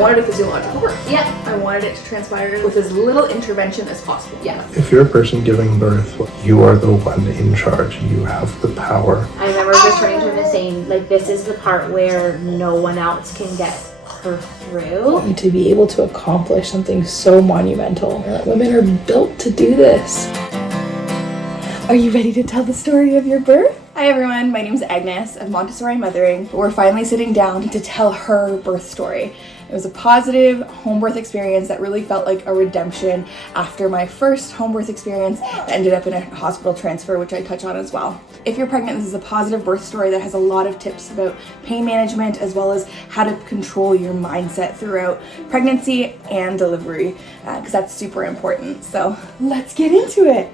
wanted a physiological birth. Yeah. I wanted it to transpire with as little intervention as possible. Yeah. If you're a person giving birth, you are the one in charge. You have the power. I remember just turning to him and saying, like, this is the part where no one else can get her through. To be able to accomplish something so monumental. Women are built to do this. Are you ready to tell the story of your birth? Hi everyone, my name is Agnes of Montessori Mothering. We're finally sitting down to tell her birth story. It was a positive home birth experience that really felt like a redemption after my first home birth experience that ended up in a hospital transfer, which I touch on as well. If you're pregnant, this is a positive birth story that has a lot of tips about pain management as well as how to control your mindset throughout pregnancy and delivery, because that's super important. So let's get into it.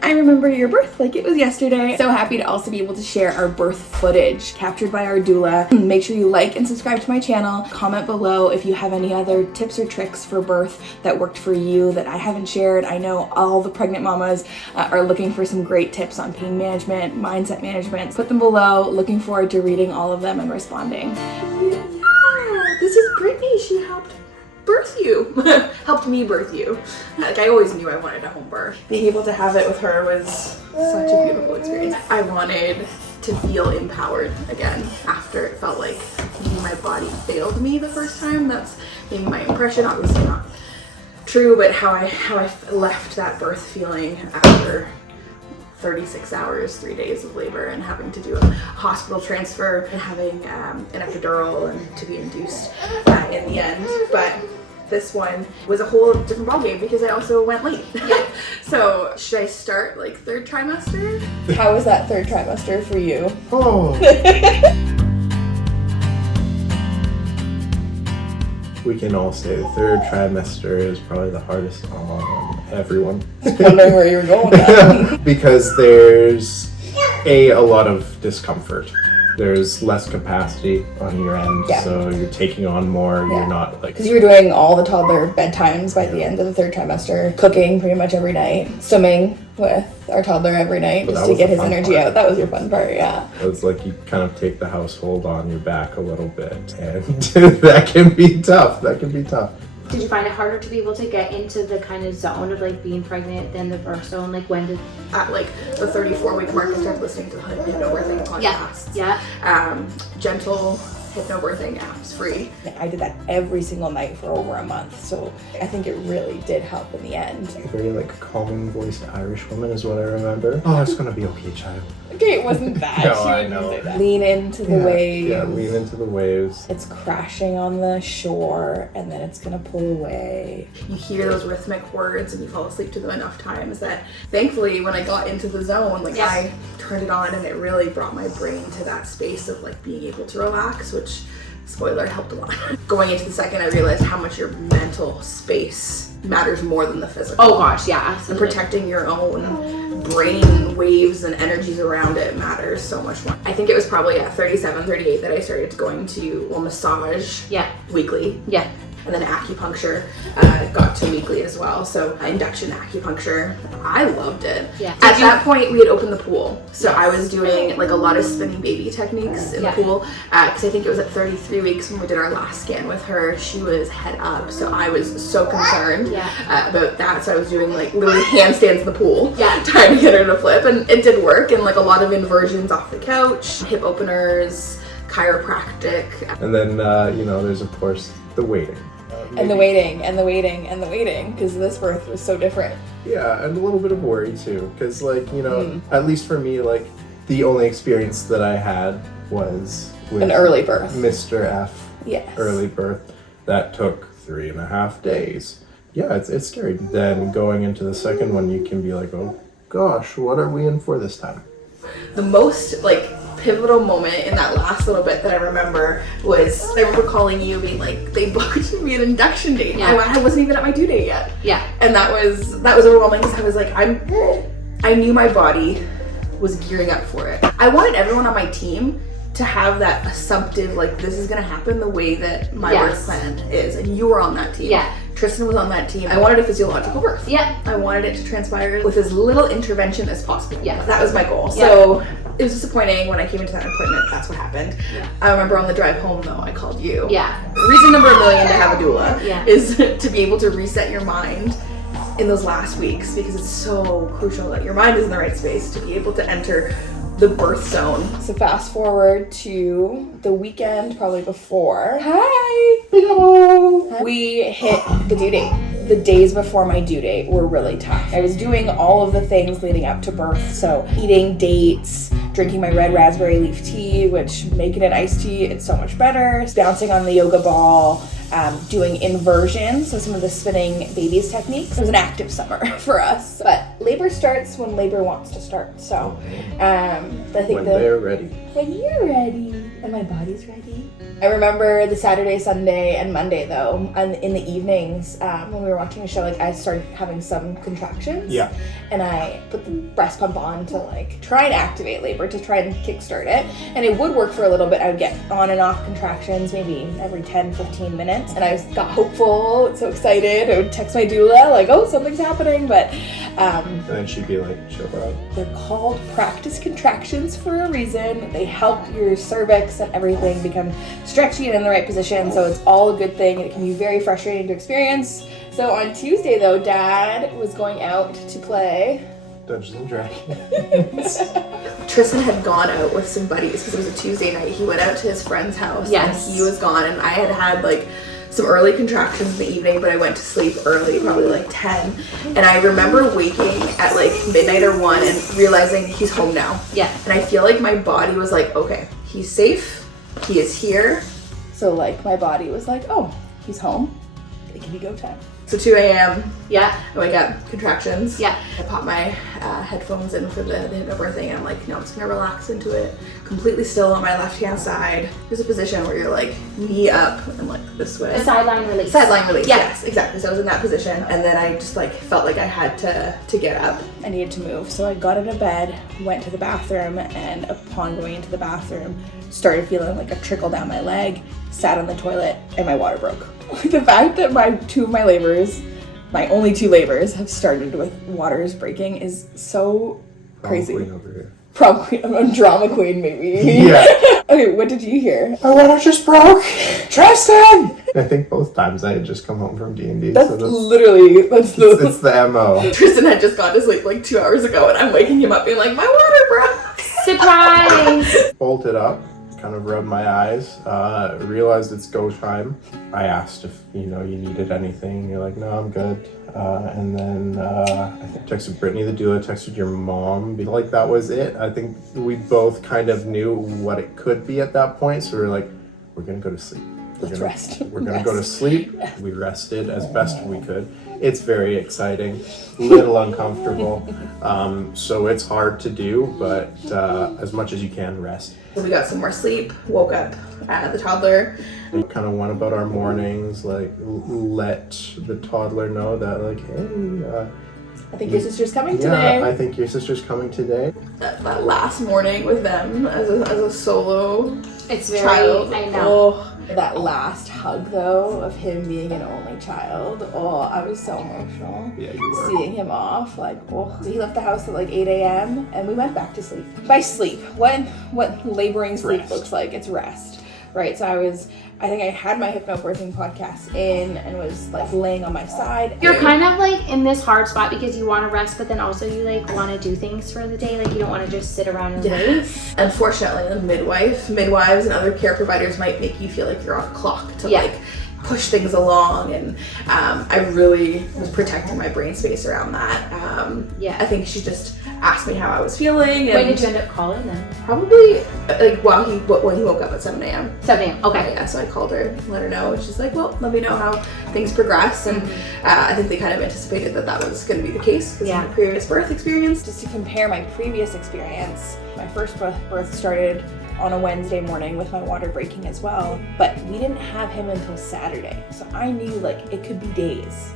I remember your birth like it was yesterday. So happy to also be able to share our birth footage captured by our doula. Make sure you like and subscribe to my channel. Comment below if you have any other tips or tricks for birth that worked for you that I haven't shared. I know all the pregnant mamas are looking for some great tips on pain management, mindset management. Put them below. Looking forward to reading all of them and responding. Yeah, this is Brittany. She helped birth you. Helped me birth you. Like, I always knew I wanted a home birth. Being able to have it with her was such a beautiful experience. I wanted to feel empowered again after it felt like my body failed me the first time. That's maybe my impression, obviously not true, but how I left that birth feeling after 36 hours, 3 days of labor, and having to do a hospital transfer and having an epidural and to be induced in the end. But this one was a whole different ballgame because I also went late. So should I start like third trimester? How was that third trimester for you? Oh. We can all say the third trimester is probably the hardest on everyone. Wondering where you were going with that. Because there's a lot of discomfort. There's less capacity on your end, so you're taking on more. You're not like... Because you were doing all the toddler bedtimes by the end of the third trimester, cooking pretty much every night, swimming with our toddler every night just to get his energy out. That was your fun part, yeah. It's like you kind of take the household on your back a little bit, and that can be tough. That can be tough. Did you find it harder to be able to get into the kind of zone of like being pregnant than the birth zone? Like when did... At like the 34-week mark, I started listening to the hypnobirthing podcasts. Gentle hypnobirthing apps, free. I did that every single night for over a month, so I think it really did help in the end. A very like calming voiced Irish woman is what I remember. Oh, it's gonna be okay, child. Okay, it wasn't that. No, I know. Lean into the waves. Yeah, lean into the waves. It's crashing on the shore, and then it's gonna pull away. You hear those rhythmic words, and you fall asleep to them enough times that, thankfully, when I got into the zone, like I turned it on, and it really brought my brain to that space of like being able to relax, which, spoiler, helped a lot. Going into the second, I realized how much your mental space matters more than the physical. Oh gosh, yeah, absolutely. And protecting your own brain waves and energies around it matters so much more. I think it was probably at 37, 38 that I started going to massage weekly. Yeah. And then acupuncture got to weekly as well. So induction acupuncture, I loved it. Yeah. At that point, we had opened the pool. So I was doing like a lot of spinning baby techniques in the pool. Because I think it was at 33 weeks when we did our last scan with her. She was head up. So I was so concerned about that. So I was doing like literally handstands in the pool. Trying to get her to flip. And it did work. And like a lot of inversions off the couch, hip openers, chiropractic. And then, there's of course the waiting. And the waiting, because this birth was so different. Yeah, and a little bit of worry too, because at least for me, like the only experience that I had was with an early birth. Mr. F. Yes. Early birth. That took 3.5 days. Yeah, it's scary. Then going into the second one, you can be like, oh gosh, what are we in for this time? The most pivotal moment in that last little bit that I remember was I remember calling you being like, they booked me an induction date. I wasn't even at my due date yet. And that was overwhelming because I was like, I knew my body was gearing up for it. I wanted everyone on my team to have that assumptive, like, this is gonna happen the way that my birth plan is, and you were on that team. Tristan was on that team. I wanted a physiological birth. I wanted it to transpire with as little intervention as possible. That was my goal. So It was disappointing when I came into that appointment. That's what happened. Yeah. I remember on the drive home though, I called you. Yeah. Reason number 1,000,000 to have a doula Yeah. is to be able to reset your mind in those last weeks, because it's so crucial that your mind is in the right space to be able to enter the birth zone. So fast forward to the weekend, probably before. Hi! We hit the due date. The days before my due date were really tough. I was doing all of the things leading up to birth, so eating dates, drinking my red raspberry leaf tea, which making it iced tea, it's so much better, bouncing on the yoga ball, doing inversions, so some of the spinning babies techniques. It was an active summer for us, but labor starts when labor wants to start. So I think they're ready. When you're ready and my body's ready. I remember the Saturday, Sunday, and Monday though, and in the evenings when we were watching a show, like I started having some contractions. Yeah. And I put the breast pump on to like try and activate labor, to try and kickstart it. And it would work for a little bit. I would get on and off contractions maybe every 10, 15 minutes. And I got hopeful, so excited. I would text my doula like, oh, something's happening. But and then she'd be like, chill out. they're called practice contractions for a reason. They help your cervix and everything become stretchy and in the right position. So it's all a good thing. It can be very frustrating to experience. So on Tuesday though, Dad was going out to play Dungeons and Dragons. Tristan had gone out with some buddies because it was a Tuesday night. He went out to his friend's house. Yes. And he was gone, and I had like some early contractions in the evening, but I went to sleep early, probably like 10. And I remember waking at like midnight or 1 and realizing he's home now. Yeah. And I feel like my body was like, okay, he's safe. He is here. So like my body was like, oh, he's home. It can be go time. So 2 a.m. Yeah. I wake up, contractions. Yeah. I pop my headphones in for the hypnobirthing, and I'm like, no, I'm just gonna relax into it. Completely still on my left-hand side. There's a position where you're like knee up and like this way. A sideline release. Sideline release, Yeah. yes, exactly. So I was in that position, and then I just like felt like I had to get up. I needed to move, so I got out of bed, went to the bathroom, and upon going into the bathroom, started feeling like a trickle down my leg, sat on the toilet, and my water broke. The fact that my only two labors have started with waters breaking is so crazy. Queen over here. Prom queen, I'm a drama queen maybe. Yeah. Okay, what did you hear? My water just broke. Tristan! I think both times I had just come home from D&D. That's so it's the MO. Tristan had just gone to sleep like 2 hours ago, and I'm waking him up being like, my water broke. Surprise! Bolted up, kind of rubbed my eyes, realized it's go time. I asked if, you needed anything. You're like, no, I'm good. And then I think texted Brittany, the doula, texted your mom. Like, that was it. I think we both kind of knew what it could be at that point. So we were like, we're going to go to sleep. Let's rest. We're going to go to sleep. We rested as best we could. It's very exciting, little uncomfortable. So it's hard to do, but as much as you can, rest. So we got some more sleep, woke up the toddler. We kind of went about our mornings, like let the toddler know that, like, hey, I think your sister's coming today. yeah, I think your sister's coming today. That last morning with them as a solo It's very, child. I know. Oh, that last hug though of him being an only child. Oh, I was so emotional. Yeah, you were. Seeing him off, like, oh. So he left the house at like 8 a.m. and we went back to sleep. By sleep, what laboring sleep Rest. looks like, it's rest. Right, so I think I had my hypnobirthing podcast in and was like laying on my side. You're kind of like in this hard spot because you want to rest, but then also you like want to do things for the day. Like you don't want to just sit around and wait. Unfortunately, the midwives and other care providers might make you feel like you're on a clock to Yeah. like push things along, and I really was protecting my brain space around that. Yeah. I think she just asked me how I was feeling, and When did you end up calling them? probably like when he woke up at 7 a.m. 7 a.m. Okay. Yeah, so I called her, let her know, and she's like, well, let me know how things progress. And I think they kind of anticipated that was going to be the case because Yeah. of my previous birth experience. Just to compare my previous experience, my first birth started on a Wednesday morning with my water breaking as well, but we didn't have him until Saturday. So I knew like it could be days,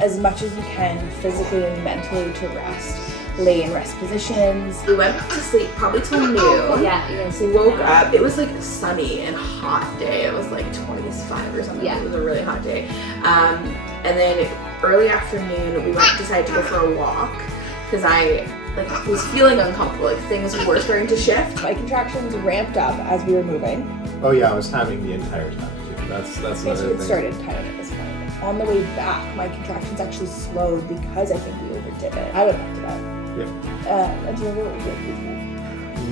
as much as you can physically and mentally to rest. Lay in rest positions. We went to sleep probably till noon. Yeah, you guys. We woke up, it was like a sunny and hot day. It was like 25 or something. Yeah. It was a really hot day. And then early afternoon, we decided to go for a walk because I like was feeling uncomfortable, like things were starting to shift. My contractions ramped up as we were moving. Oh yeah, I was timing the entire time too. That's Okay, so another it thing. started timing at this point. On the way back, my contractions actually slowed because I think we overdid it. I went back to bed. Yep. And do you remember what we did?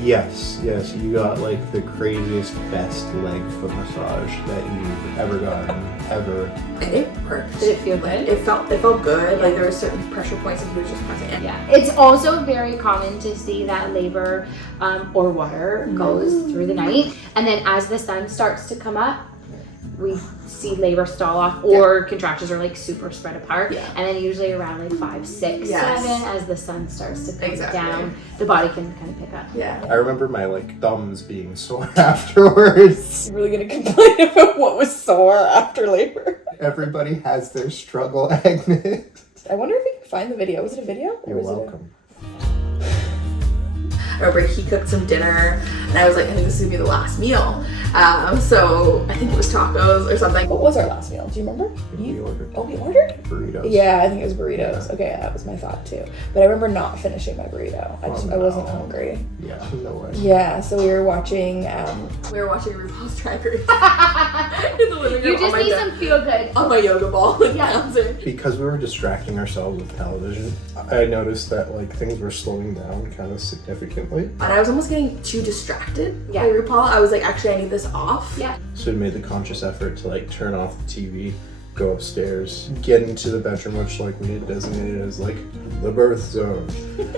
Yes, you got like the craziest, best leg foot massage that you've ever gotten, ever. And it worked. Did it feel good? It felt good. Like there were certain pressure points and he was just pressing it. Yeah. It's also very common to see that labor or water goes through the night. And then as the sun starts to come up, we see labor stall off or contractions are like super spread apart. Yeah. And then usually around like 5, 6, Yes. 7, as the sun starts to come Exactly. down, the body can kind of pick up. Yeah. I remember my like thumbs being sore afterwards. You're really gonna complain about what was sore after labor? Everybody has their struggle, Agnes. I wonder if we can find the video. Was it a video? Or You're was it welcome. I remember he cooked some dinner and I was like, I think this is gonna be the last meal. So I think it was tacos or something. What was our last meal? Do you remember? We ordered Oh, we ordered? burritos. Yeah, I think it was burritos. Okay, that was my thought too. But I remember not finishing my burrito. I wasn't no. hungry. Yeah, no way. Yeah, so we were watching. We were watching RuPaul's Drag Race in the living room. You just need some feel good. on my yoga ball and Yeah. bouncing. Because we were distracting ourselves with television, I noticed that like things were slowing down kind of significantly. And I was almost getting too distracted Yeah. by RuPaul. I was like, actually, I need this off. Yeah. So we made the conscious effort to like turn off the TV, go upstairs, get into the bedroom, which like we had designated as like the birth zone.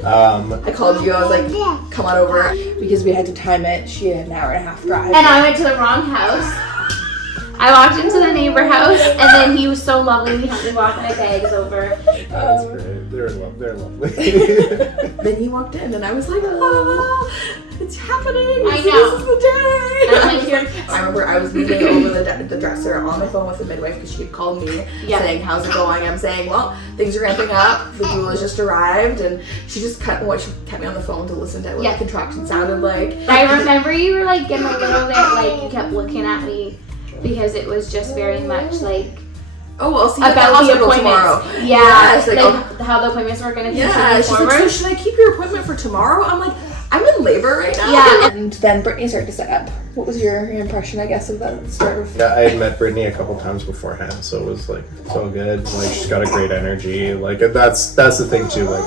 I called you. I was like, come on over. Because we had to time it. She had an hour and a half drive. And I went to the wrong house. I walked into the neighbor house, and then he was so lovely. We helped me walk my bags over. That was great. They're lovely. Then he walked in, and I was like, it's happening. I This know. is the day. And I'm like, here. I remember I was leaning over the dresser on my phone with the midwife because she had called me saying, how's it going? I'm saying, well, things are ramping up. The doula's just arrived. And she just kept me on the phone to listen to what the contraction sounded like. I remember you were like getting a little bit like you kept looking at me because it was just very much like Oh, well, I'll see you at the about the hospital appointments. tomorrow. Yeah, she's like, how the appointments were gonna continue yeah. She's forward. like, so should I keep your appointment for tomorrow? I'm like, I'm in labor right now. Yeah. And then Brittany started to set up. What was your impression, I guess, of that start of? Yeah, I had met Brittany a couple times beforehand, so it was like so good. Like she's got a great energy. Like that's the thing too. Like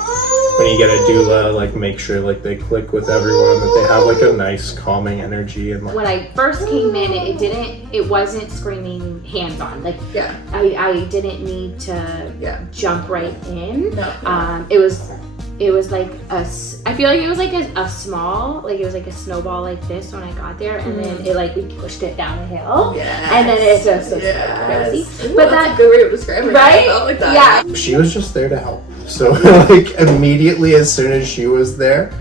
when you get a doula, like make sure like they click with everyone, that they have like a nice calming energy and like. When I first came in, it wasn't screaming hands on. Like Yeah. I didn't need to jump right in. No. It was like I feel like it was like a small, like it was like a snowball like this when I got there, and then it like we pushed it down the hill, and then it just was crazy. Ooh, But that's a good way to describe it. right? I felt like that. Yeah. She was just there to help. So like immediately as soon as she was there,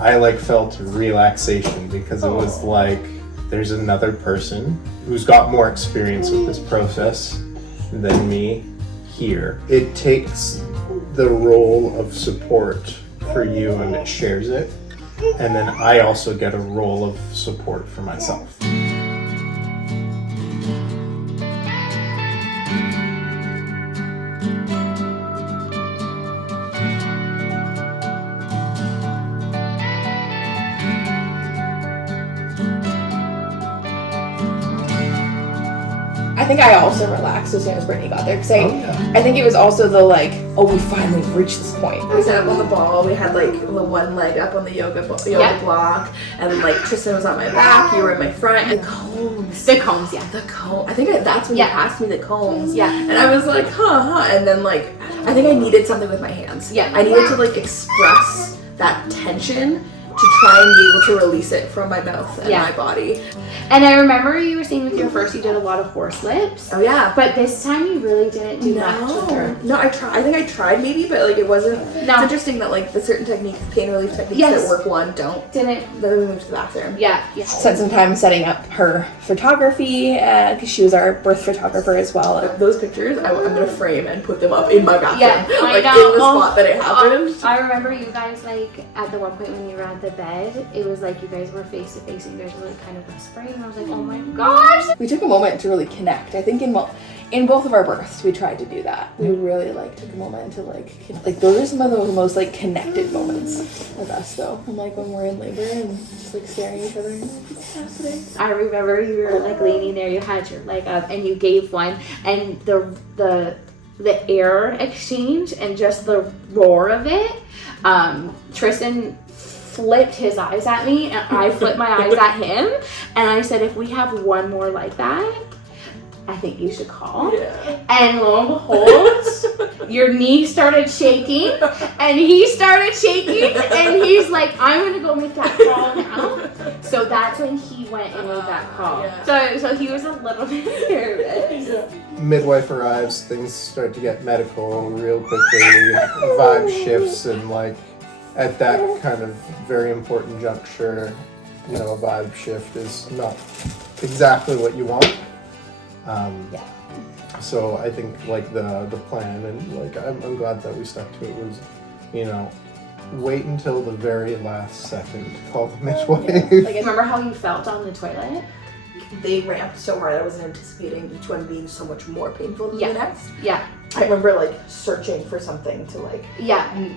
I like felt relaxation because it was like there's another person who's got more experience with this process than me here. It takes the role of support for you and it shares it. And then I also get a role of support for myself. I think I also relaxed as soon as Brittany got there because yeah. I think it was also the like, oh, we finally reached this point. We sat up on the ball. We had like the one leg up on the yoga block, and then like Tristan was on my back. You were in my front. And combs. The combs, yeah. The comb. I think that's when you asked me the combs. Yeah. And I was like, huh. And then like, I think I needed something with my hands. Yeah. I needed to like express that tension to try and be able to release it from my mouth and my body. And I remember you were saying with your first, you did a lot of horse lips. Oh yeah. But this time you really didn't do much with her. No, I think I tried maybe, but like it wasn't. No. It's interesting that like the certain techniques, pain relief techniques that work one don't. Didn't. Then we moved to the bathroom. Yeah. Spent some time setting up her photography because she was our birth photographer as well. Those pictures, I'm gonna frame and put them up in my bathroom. Yeah, like I know. in the spot that it happened. I remember you guys like at the one point when you were at the bed, it was like you guys were face to face and you guys were like kind of whispering, and I was like, oh my gosh. We took a moment to really connect. I think in both of our births, we tried to do that. We really like took a moment to like those are some of the most like connected moments with us though. And like when we're in labor and just like staring at each other and like, what's happening? I remember you were like leaning there, you had your leg up and you gave one, and the air exchange and just the roar of it, Tristan flipped his eyes at me and I flipped my eyes at him, and I said, if we have one more like that, I think you should call. Yeah. And lo and behold, your knee started shaking and he started shaking, and he's like, I'm gonna go make that call now. So that's when he went and made that call. Yeah. So he was a little bit nervous. Yeah. Midwife arrives, things start to get medical real quickly, vibe shifts, and like at that kind of very important juncture, you know, a vibe shift is not exactly what you want. So I think like the plan, and like I'm glad that we stuck to it, was, you know, wait until the very last second to call the midwife. Like, remember how you felt on the toilet? They ramped so hard I wasn't anticipating each one being so much more painful than the next. Yeah. I remember like searching for something to like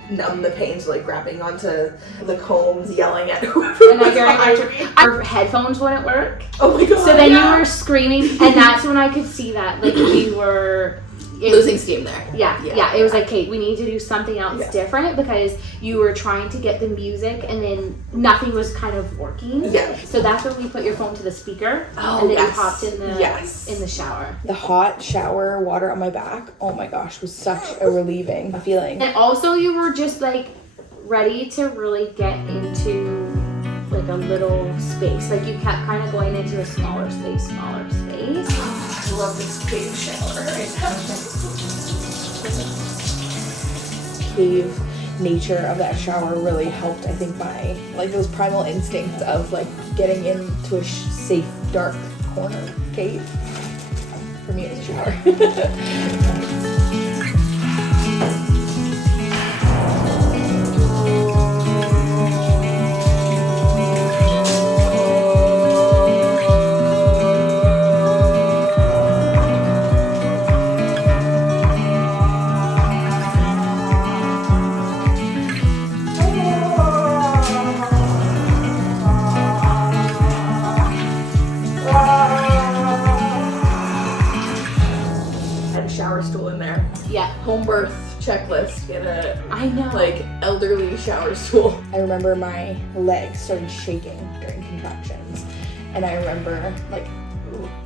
numb the pain, so like grabbing onto the combs, yelling at whoever And was behind me. our headphones wouldn't work. Oh my god. So then you were screaming, and that's when I could see that like we were losing steam there. Yeah. It was like, Kate, we need to do something else different, because you were trying to get the music and then nothing was kind of working. Yeah. So that's when we put your phone to the speaker, Oh, and then you yes. hopped in the shower. The hot shower water on my back, oh my gosh, was such a relieving feeling. And also you were just like ready to really get into like a little space. Like you kept kind of going into a smaller space. I love this cave shower right now. Cave nature of that shower really helped, I think, my like those primal instincts of like getting into a safe, dark corner cave. For me, it's a shower. Shower stool in there. Yeah. Home birth checklist. Get a like elderly shower stool. I remember my legs started shaking during contractions, and I remember like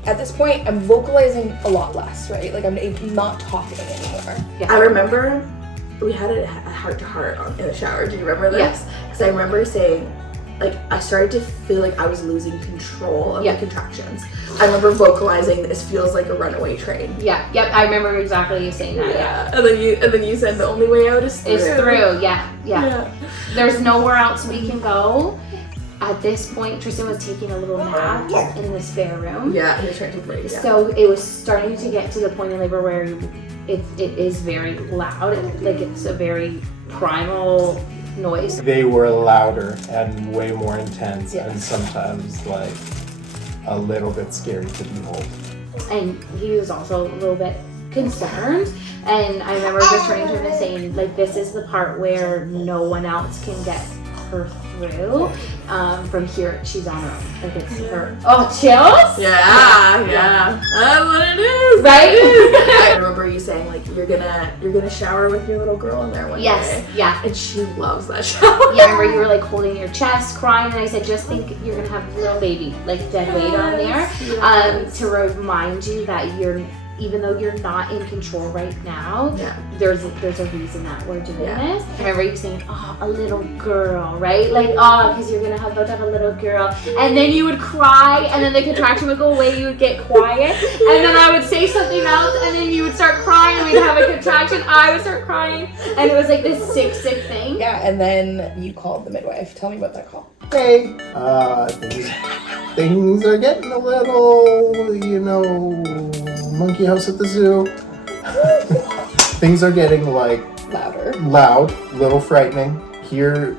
at this point I'm vocalizing a lot less, right? Like I'm not talking anymore. Yeah. I remember we had a heart to heart in the shower. Do you remember this? Yes. Because I remember saying, like, I started to feel like I was losing control of the contractions. I remember vocalizing, "This feels like a runaway train." Yeah. Yep. I remember exactly you saying that. Yeah. And then you said the only way out is through. It's through. Yeah. There's nowhere else we can go. At this point, Tristan was taking a little nap in the spare room. Yeah, he was trying to breathe. Yeah. So it was starting to get to the point in labor where it is very loud. Like it's a very primal noise. They were louder and way more intense, and sometimes like a little bit scary to behold. And he was also a little bit concerned. And I remember just turning to him and saying, like, this is the part where no one else can get her through. From here, she's on her own. Like it's her. Oh, chills? Yeah. That's what it is. Right? I remember you saying like you're gonna shower with your little girl in there one day. Yes. Yeah. And she loves that shower. Yeah, I remember you were like holding your chest, crying, and I said, just think you're gonna have a little baby, like dead weight on there, to remind you that even though you're not in control right now, there's a reason that we're doing this. I remember you saying, "Oh, a little girl," right? Like, "Oh, because you're gonna have a little girl," and then you would cry, and then the contraction would go away. You would get quiet, and then I would say something else, and then you would start crying, and we'd have a contraction. I would start crying, and it was like this sick thing. Yeah, and then you called the midwife. Tell me about that call. Hey, things are getting a little, monkey house at the zoo. Things are getting like loud, little frightening. Here's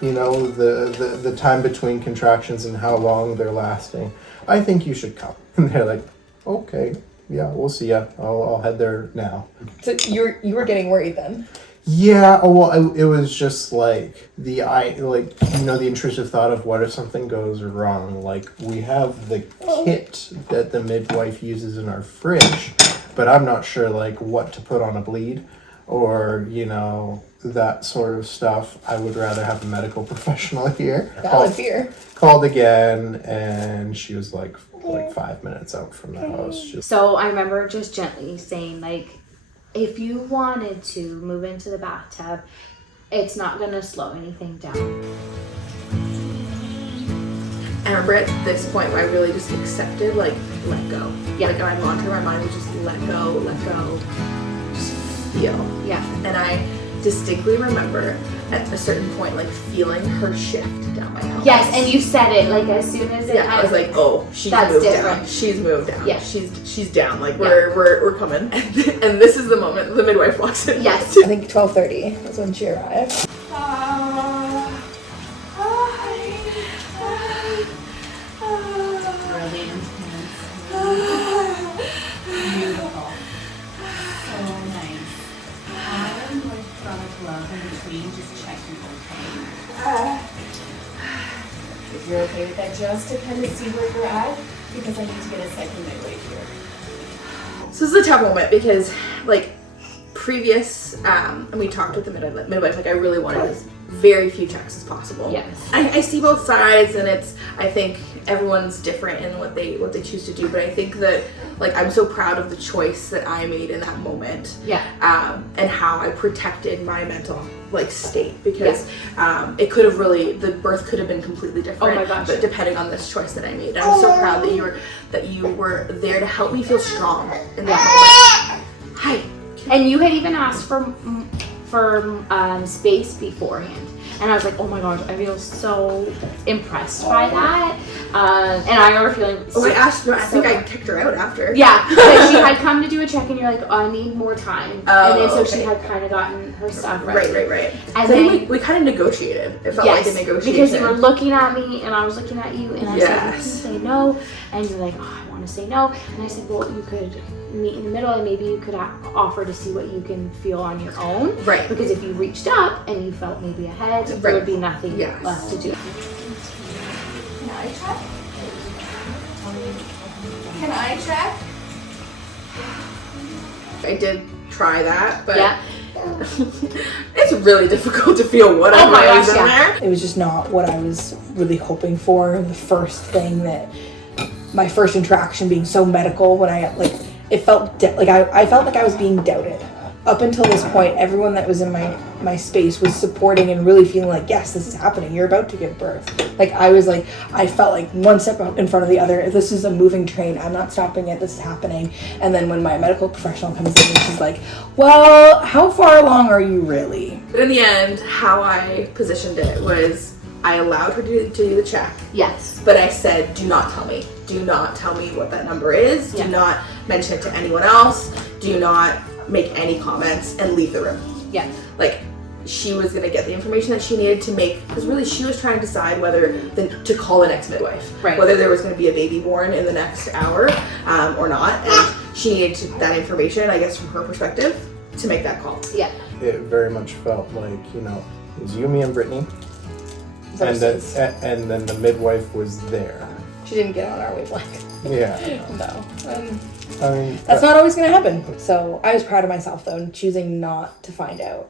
the time between contractions and how long they're lasting. I think you should come. And they're like, okay. we'll see ya. I'll head there now. So you were getting worried then? Yeah, well, it was just like the intrusive thought of what if something goes wrong. Like, we have the kit that the midwife uses in our fridge, but I'm not sure like what to put on a bleed or, that sort of stuff. I would rather have a medical professional here. Valid fear. Called again, and she was like 5 minutes out from the house. So I remember just gently saying, like, if you wanted to move into the bathtub, it's not going to slow anything down. I remember at this point where I really just accepted, like, let go. Yeah. Like, my mantra in my mind was just let go, just feel. Yeah. And I distinctly remember at a certain point, like, feeling her shift down my pelvis. Yes, and you said it, like, as soon as it I was like, oh, she's That's moved different. down. She's moved down. Yeah. She's down. Like, we're coming. And this is the moment the midwife walks in. Yes. I think 12:30 was when she arrived. Really intense. Beautiful. So nice. I'm going to throw a glove in between, just checking okay. If you're okay with that, just to kind of see where you're at, because I need to get a second midwife here. So this is a tough moment because, like, previous, and we talked with the midwife, like, I really wanted as very few checks as possible. Yes. I see both sides, and I think everyone's different in what they choose to do, but I think that, like, I'm so proud of the choice that I made in that moment. Yeah. And how I protected my mental, like, state, because it could have really, the birth could have been completely different. Oh my gosh. But depending on this choice that I made, and I'm so proud that you were there to help me feel strong in that moment. Hi. And you had even asked for space beforehand. And I was like, oh my gosh, I feel so impressed by that. And I remember feeling I think I kicked her out after. Yeah, because she had come to do a check and you're like, oh, I need more time. Oh, and then so okay. she had kind of gotten her stuff ready. Right. And so then we kind of negotiated. It felt like a negotiation. Because you were looking at me and I was looking at you and I said, you can Yes. say no. And you're like, oh, I want to say no. And I said, well, you could meet in the middle and maybe you could offer to see what you can feel on your own. Right. Because if you reached up and you felt maybe ahead, there would be nothing left to do. Can I check? Can I check? I did try that, but Yeah. it's really difficult to feel what Oh my was gosh, in yeah. there. It was just not what I was really hoping for. The first thing that my first interaction being so medical when I it felt I felt like I was being doubted. Up until this point, everyone that was in my space was supporting and really feeling like, yes, this is happening. You're about to give birth. I felt like one step in front of the other. This is a moving train. I'm not stopping it. This is happening. And then when my medical professional comes in and she's like, well, how far along are you really? But in the end, how I positioned it was I allowed her to do the check. Yes. But I said, do not tell me. Do not tell me what that number is. Yeah. Do not mention it to anyone else. Do not make any comments and leave the room. Yeah. Like, she was going to get the information that she needed to make, because really she was trying to decide whether to call the next midwife. Right. Whether there was going to be a baby born in the next hour or not. And she needed that information, I guess, from her perspective, to make that call. Yeah. It very much felt like, it was you, me, and Brittany. And then the midwife was there. She didn't get on our wavelength. Yeah. No. I mean, That's not always going to happen. So I was proud of myself, though, in choosing not to find out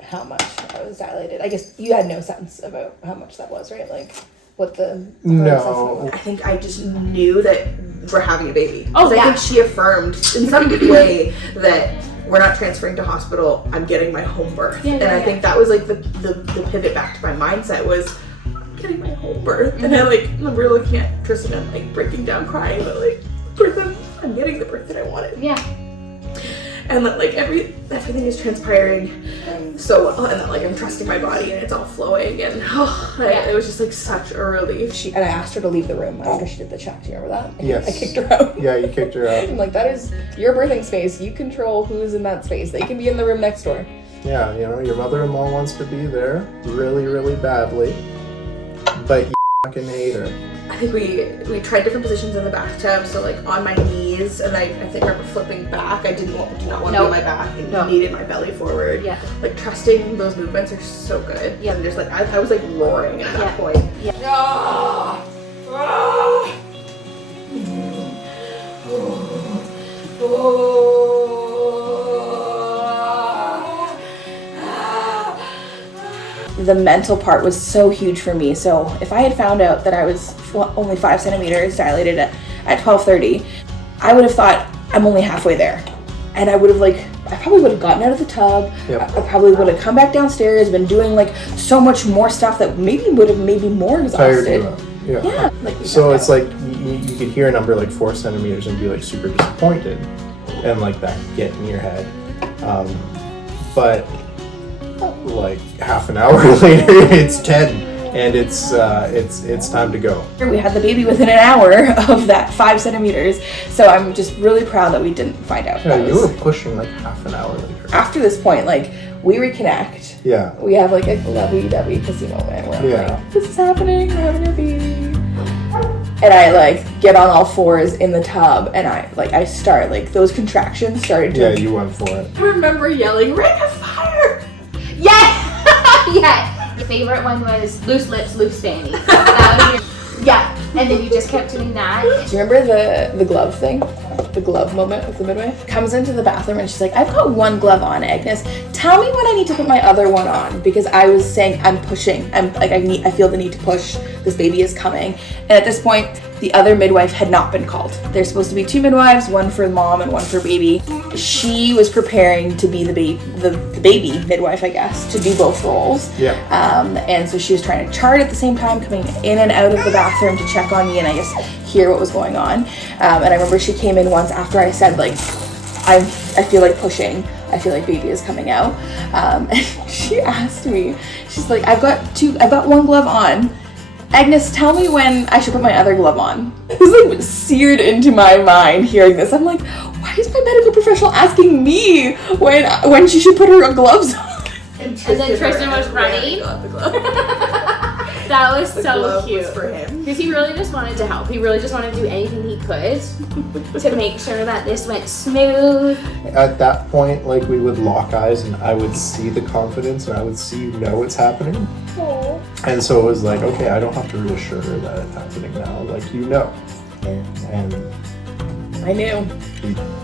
how much I was dilated. I guess you had no sense about how much that was, right? Like, what the No. I think I just knew that we're having a baby. Oh, 'Cause yeah. I think she affirmed in some way that we're not transferring to hospital, I'm getting my home birth. Yeah, and I think that was like the pivot back to my mindset was, I'm getting my home birth. And I remember looking at Tristan and breaking down crying, but Tristan, I'm getting the birth that I wanted. Yeah. And that everything is transpiring so well, and that I'm trusting my body and it's all flowing, and it was just such a relief. And I asked her to leave the room after she did the check. Do you remember that? Yes. I kicked her out. Yeah, you kicked her out. I'm like, that is your birthing space. You control who's in that space. They can be in the room next door. Yeah, your mother-in-law wants to be there really, really badly, but you fucking hate her. I think we tried different positions in the bathtub, so like on my knees, and I think I remember flipping back. I do not want to be on my back. I needed my belly forward. Yeah. Like trusting those movements are so good. Yeah. And just like I was like roaring at that point. Yeah. Ah! Ah! The mental part was so huge for me. So if I had found out that I was only 5 centimeters dilated at 12:30, I would have thought I'm only halfway there. And I would have I probably would have gotten out of the tub. Yep. I probably would have come back downstairs, been doing like so much more stuff that maybe would have made me more Tired exhausted. you out. Yeah. Yeah. Like, So it's like you could hear a number like 4 centimeters and be like super disappointed, and like that could get in your head. But like half an hour later, it's 10, and it's time to go. We had the baby within an hour of that 5 centimeters, so I'm just really proud that we didn't find out. Yeah, That you was- were pushing like half an hour later. After this point, like we reconnect. Yeah. We have like a lovey-dovey kissy moment where I'm Yeah. like, this is happening, we're having a baby. And I like get on all fours in the tub, and I start like those contractions started to. Yeah, you went for it. I remember yelling, "Ring of fire!" Yeah. Yeah. Your favorite one was loose lips, loose fanny. That was yeah. And then you just kept doing that. Do you remember the glove thing? The glove moment with the midwife? Comes into the bathroom and she's like, I've got one glove on, Agnes. Tell me when I need to put my other one on, because I was saying I'm pushing. I feel the need to push. This baby is coming. And at this point, the other midwife had not been called. There's supposed to be 2 midwives, one for mom and one for baby. She was preparing to be the baby midwife, I guess, to do both roles. Yeah. And so she was trying to chart at the same time, coming in and out of the bathroom to check on me and I guess hear what was going on. And I remember she came in once after I said like, I feel like pushing. I feel like baby is coming out. And she asked me, she's like, I've got one glove on. Agnes, tell me when I should put my other glove on. It was like seared into my mind hearing this. I'm like, why is my medical professional asking me when she should put her gloves on? And then Tristan was running. That was so cute. For him. Because he really just wanted to help. He really just wanted to do anything he could to make sure that this went smooth. At that point, like we would lock eyes, and I would see the confidence, and I would see it's happening. Aww. And so it was like, okay, I don't have to reassure her that it's happening now. Like and I knew.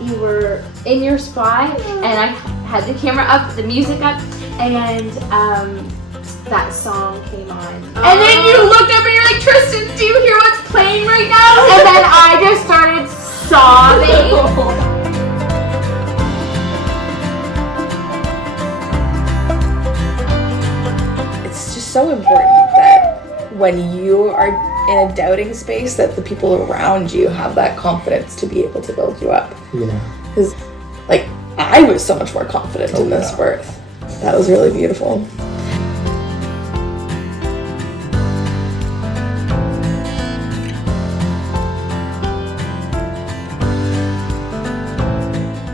You were in your spot, and I had the camera up, the music up, and that song came on. And then you looked up and you're like, Tristan, do you hear what's playing right now? And then I just started sobbing. It's just so important that when you are in a doubting space, that the people around you have that confidence to be able to build you up. Yeah. Because, like, I was so much more confident in this birth. That was really beautiful.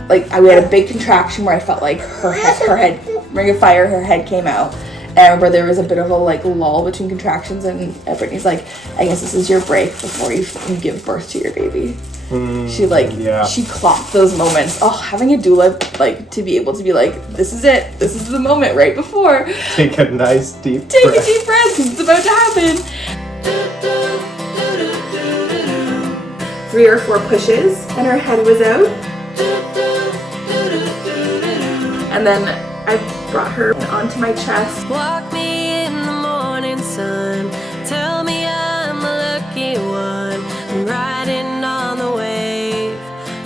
Like, we had a big contraction where I felt like her head, ring of fire, her head came out. And I remember there was a bit of a like lull between contractions, and Brittany's like, I guess this is your break before you give birth to your baby. She clocked those moments. Oh, having a doula, like, to be able to be like, this is it. This is the moment right before. Take a nice deep breath. Take a deep breath, because it's about to happen. 3 or 4 pushes, and her head was out. And then I brought her onto my chest. Walk me in the morning sun. Tell me I'm a lucky one. I'm riding on the wave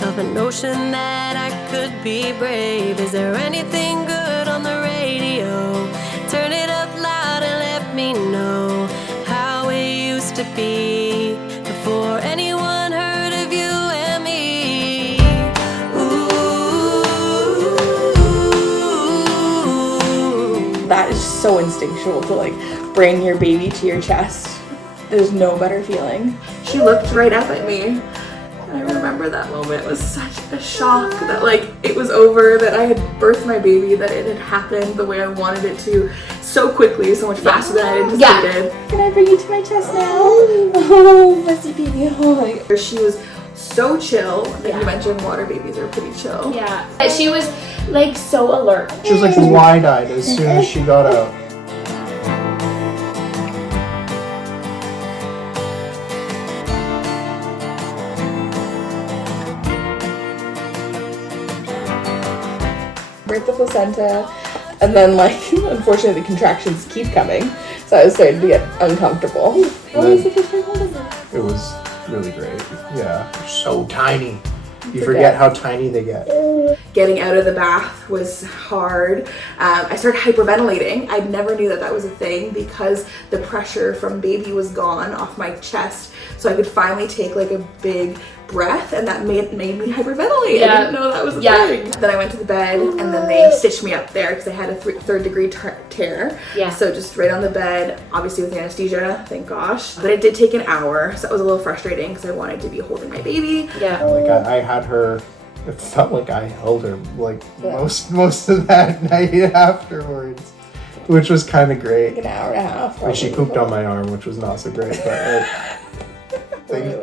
of a notion that I could be brave. Is there anything good on the radio? Turn it up loud and let me know how it used to be before anyone heard of you and me. That is so instinctual to like bring your baby to your chest. There's no better feeling. She looked right up at me I remember that moment. It was such a shock that like it was over, that I had birthed my baby, that it had happened the way I wanted it to, so quickly, so much faster than I anticipated. Yeah. Can I bring you to my chest now? Oh, Bessie baby. Oh my God. She was so chill. I think you mentioned water babies are pretty chill. Yeah. She was like so alert. She was like wide-eyed as soon as she got out. Break the placenta, and then like unfortunately the contractions keep coming, so I was starting to get uncomfortable. How was the first time holding her? It was really great. Yeah, they're so tiny. You forget how tiny they get. Getting out of the bath was hard. I started hyperventilating. I never knew that that was a thing because the pressure from baby was gone off my chest, so I could finally take like a big breath, and that made me hyperventilate. Yeah. I didn't know that was a thing. Then I went to the bed, and then they stitched me up there because I had a third degree tear. Yeah. So just right on the bed, obviously with anesthesia, thank gosh. But it did take an hour, so that was a little frustrating because I wanted to be holding my baby. Yeah. Like I had her. It felt like I held her like most of that night afterwards, which was kind of great. Like an hour and a half. And she pooped on my arm, which was not so great, but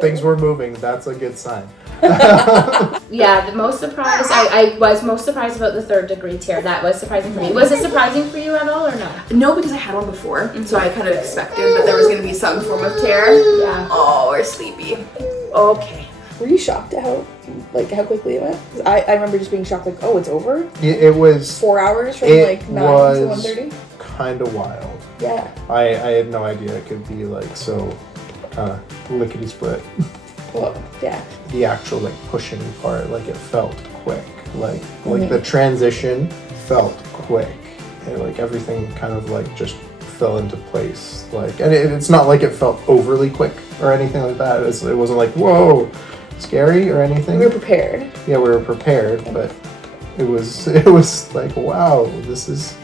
things were moving. That's a good sign. Yeah, the most surprised, I was most surprised about the 3rd degree tear. That was surprising for me. Was it surprising for you at all or no? No, because I had one before, so I kind of expected that there was going to be some form of tear. Yeah. Oh, we're sleepy. Okay. Were you shocked at how quickly it went? 'Cause I remember just being shocked, like, oh, it's over? It was 4 hours from like 9 to 1:30? Kind of wild. Yeah. I had no idea it could be like so lickety split. Well, yeah. The actual like pushing part, like it felt quick. Like the transition felt quick. And like everything kind of like just fell into place. Like, and it's not like it felt overly quick or anything like that. It wasn't like, whoa, scary or anything. We were prepared. Yeah, we were prepared, but it was like, wow, this is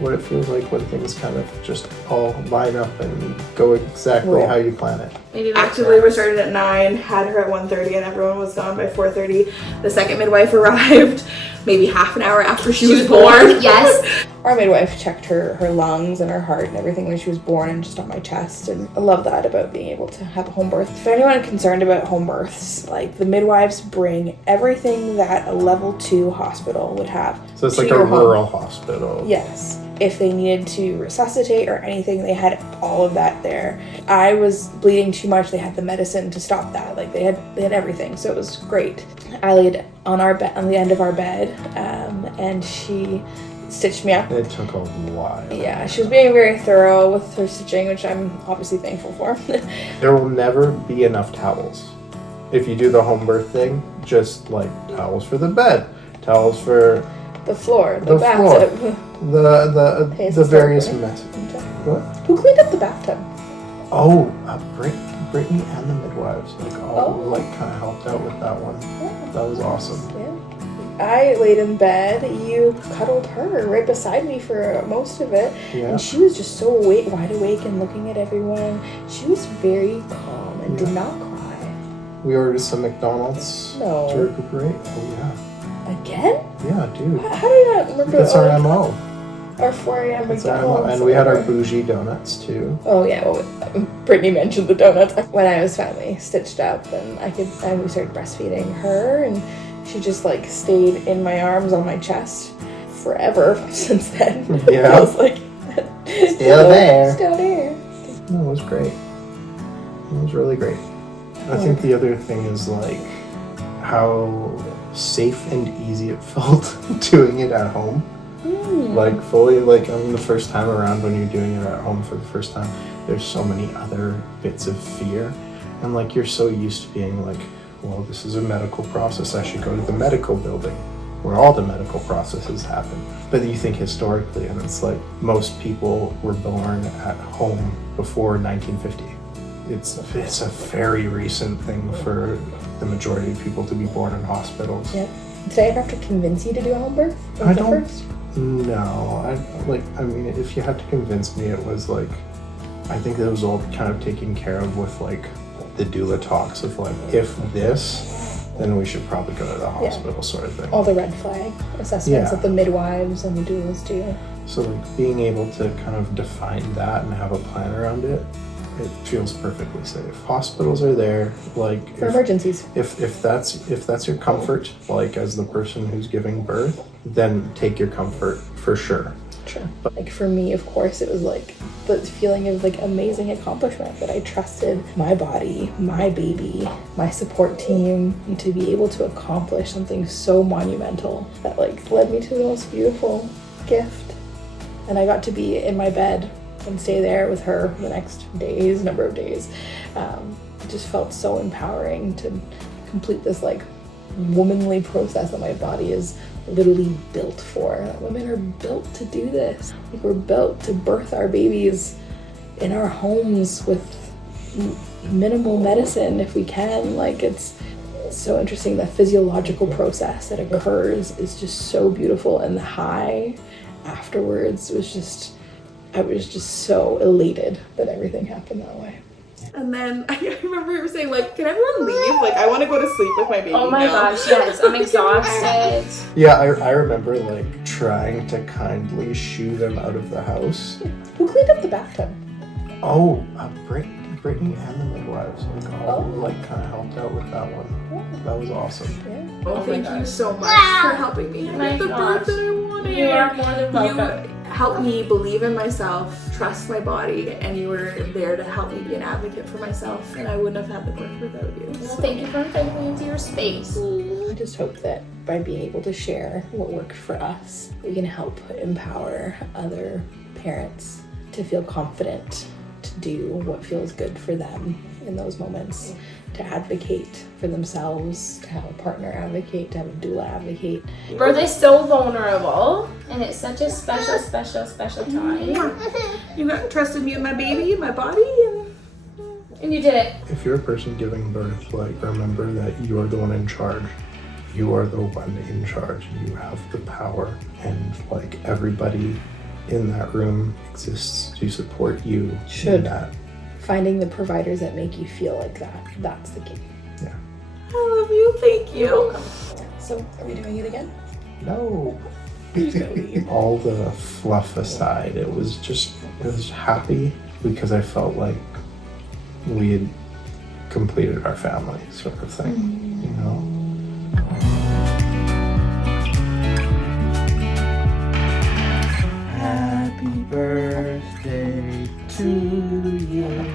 what it feels like when things kind of just all line up and go exactly how you plan it. Active labor started at 9, had her at 1:30, and everyone was gone by 4:30. The second midwife arrived maybe half an hour after she was born. Yes. Our midwife checked her lungs and her heart and everything when she was born, and just on my chest, and I love that about being able to have a home birth. For anyone concerned about home births, like the midwives bring everything that a level 2 hospital would have. So it's to like a your home. rural hospital. Yes. If they needed to resuscitate or anything, they had all of that there. I was bleeding too much. They had the medicine to stop that. Like they had everything, so it was great. I laid on our bed, on the end of our bed, and she stitched me up. It took a while. Yeah, she was being very thorough with her stitching, which I'm obviously thankful for. There will never be enough towels. If you do the home birth thing, just like towels for the bed, towels for The floor, the bathtub. the various messes. What? Who cleaned up the bathtub? Oh, Brittany and the midwives like kind of helped out with that one. Yeah. That was awesome. Yeah. I laid in bed. You cuddled her right beside me for most of it. Yeah. And she was just so wide awake and looking at everyone. She was very calm and did not cry. We ordered some McDonald's No. to recuperate. Oh yeah. Again? Yeah, dude. How do you not remember That's our MO. our 4 a.m. That's our MO. McDonald's? And we had our bougie donuts too. Oh yeah, well, Brittany mentioned the donuts. When I was finally stitched up and we started breastfeeding her, and she just like stayed in my arms on my chest forever since then. Yeah. I was like, Still there. Still there. No, it was great. It was really great. I think the other thing is like how safe and easy it felt doing it at home. Like fully, like the first time around when you're doing it at home for the first time, there's so many other bits of fear, and like you're so used to being like, well, this is a medical process, I should go to the medical building where all the medical processes happen. But you think historically, and it's like most people were born at home before 1950. It's a very recent thing for the majority of people to be born in hospitals. Yep. Did I ever have to convince you to do a home birth? I don't. No, I mean, if you had to convince me, it was like, I think it was all kind of taken care of with like the doula talks of like, if this, then we should probably go to the hospital sort of thing. All the red flag assessments Yeah. that the midwives and the doulas do. So like being able to kind of define that and have a plan around it, it feels perfectly safe. Hospitals are there, like For emergencies. if that's your comfort, like as the person who's giving birth, then take your comfort for sure. Sure. Like for me, of course, it was like the feeling of like amazing accomplishment that I trusted my body, my baby, my support team to be able to accomplish something so monumental that like led me to the most beautiful gift. And I got to be in my bed and stay there with her the next number of days. It just felt so empowering to complete this like womanly process that my body is literally built for. That women are built to do this. Like we're built to birth our babies in our homes with minimal medicine if we can. Like it's so interesting. The physiological process that occurs is just so beautiful, and the high afterwards was just, I was just so elated that everything happened that way. And then I remember you were saying, like, can everyone leave? Like, I want to go to sleep with my baby. Oh my gosh, yes, I'm exhausted. Yeah, I remember like trying to kindly shoo them out of the house. Who cleaned up the bathtub? Oh, Brittany and the midwives like kind of helped out with that one. That was awesome. Oh, thank you so much for helping me get the birth that I wanted. You are more than welcome. You helped me believe in myself, trust my body, and you were there to help me be an advocate for myself, and I wouldn't have had the birth without you. Well, thank you for inviting me into your space. I just hope that by being able to share what worked for us, we can help empower other parents to feel confident to do what feels good for them in those moments, to advocate for themselves, to have a partner advocate, to have a doula advocate. Birth is so vulnerable, and it's such a special, special, special time. You trusted me with my baby, my body, And you did it. If you're a person giving birth, like remember that you are the one in charge. You are the one in charge. You have the power, and like everybody in that room exists to support you in that. Finding the providers that make you feel like that, that's the key. Yeah. I love you, thank you. You're welcome. So, are we doing it again? No. All the fluff aside, it was happy because I felt like we had completed our family sort of thing, you know? Happy birthday to you.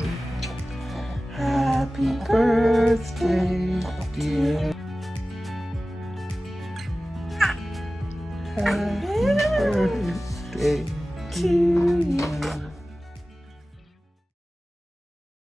Happy birthday, dear. Happy birthday to you.